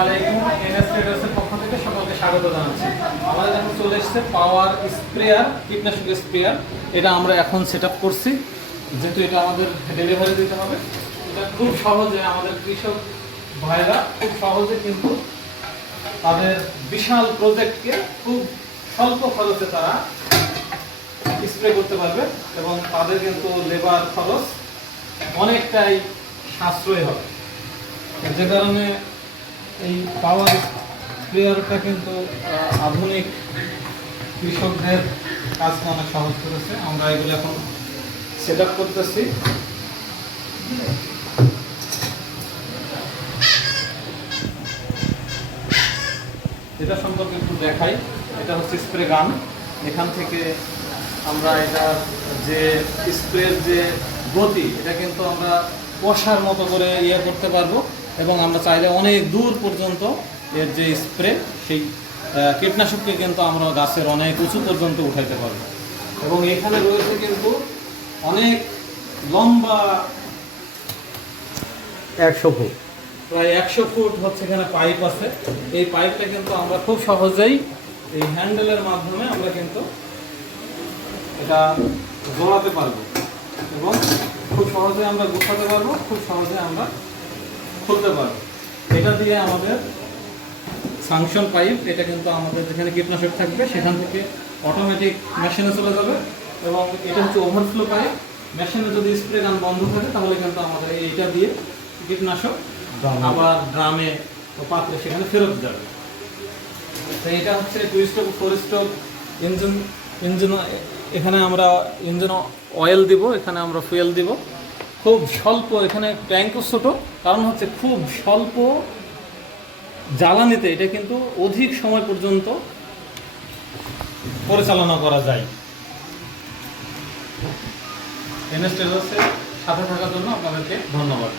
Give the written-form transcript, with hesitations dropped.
আলাইকুম। এনএস ট্রেডার্সের পক্ষ থেকে সকলকে স্বাগত জানাচ্ছি। আমাদের এখন চলে এসেছে পাওয়ার স্প্রেয়ার, কীটনাশক স্প্রেয়ার। এটা আমরা এখন সেট আপ করছি, যেহেতু এটা আমাদের ডেলিভারি দিতে হবে। এটা খুব সহজে আমাদের কৃষক ভাইরা খুব সহজে কিন্তু তাদের বিশাল প্রজেক্টকে খুব স্বল্প খরচে তারা স্প্রে করতে পারবে এবং তাদের কিন্তু লেবার খরচ অনেকটাই সাশ্রয় হবে। যে কারণে এই পাওয়ার স্প্রেয়ারটা কিন্তু আধুনিক কৃষকদের কাজকে অনেক সহজ করেছে। আমরা এগুলো এখন সেট আপ করতেছি। এটা সম্পর্কে একটু দেখাই। এটা হচ্ছে স্প্রে গান। এখান থেকে আমরা এটা যে স্প্রের যে গতি, এটা কিন্তু আমরা কষার মতো করে করতে পারবো এবং আমরা চাইলে অনেক দূর পর্যন্ত এর যে স্প্রে, সেই কীটনাশককে কিন্তু আমরা গাছের অনেক উঁচু পর্যন্ত উঠাইতে পারবো। এবং এখানে রয়েছে কিন্তু অনেক লম্বা 100 ফুট, প্রায় 100 ফুট হচ্ছে এখানে পাইপ আছে। এই পাইপটা কিন্তু আমরা খুব সহজেই এই হ্যান্ডেলের মাধ্যমে আমরা কিন্তু এটা জোড়াতে পারবো এবং খুব সহজে আমরা গুছাতে পারবো, খুব সহজে আমরা খুলতে পারবো। এটা দিয়ে আমাদের সাংশন পাইপ, এটা কিন্তু আমাদের যেখানে কীটনাশক থাকবে সেখান থেকে অটোমেটিক মেশিনে চলে যাবে এবং এটা হচ্ছে ওভারফ্লো পাইপ। মেশিনে যদি স্প্রে গান বন্ধ থাকে তাহলে কিন্তু আমাদের এইটা দিয়ে কীটনাশক আবার ড্রামে ও পাত্রে সেখানে ফেরত যাবে। তো এটা হচ্ছে 2 স্ট্রোক 4 স্ট্রোক ইঞ্জিন। এখানে আমরা ইঞ্জিন অয়েল দিব, এখানে আমরা ফুয়েল দিব। খুব স্বল্প, এখানে ট্যাঙ্কও ছোট, কারণ হচ্ছে খুব স্বল্প জ্বালানিতে এটা কিন্তু অধিক সময় পর্যন্ত পরিচালনা করা যায়। এনএস ট্রেডার্সের সাথে থাকার জন্য আপনাদেরকে ধন্যবাদ।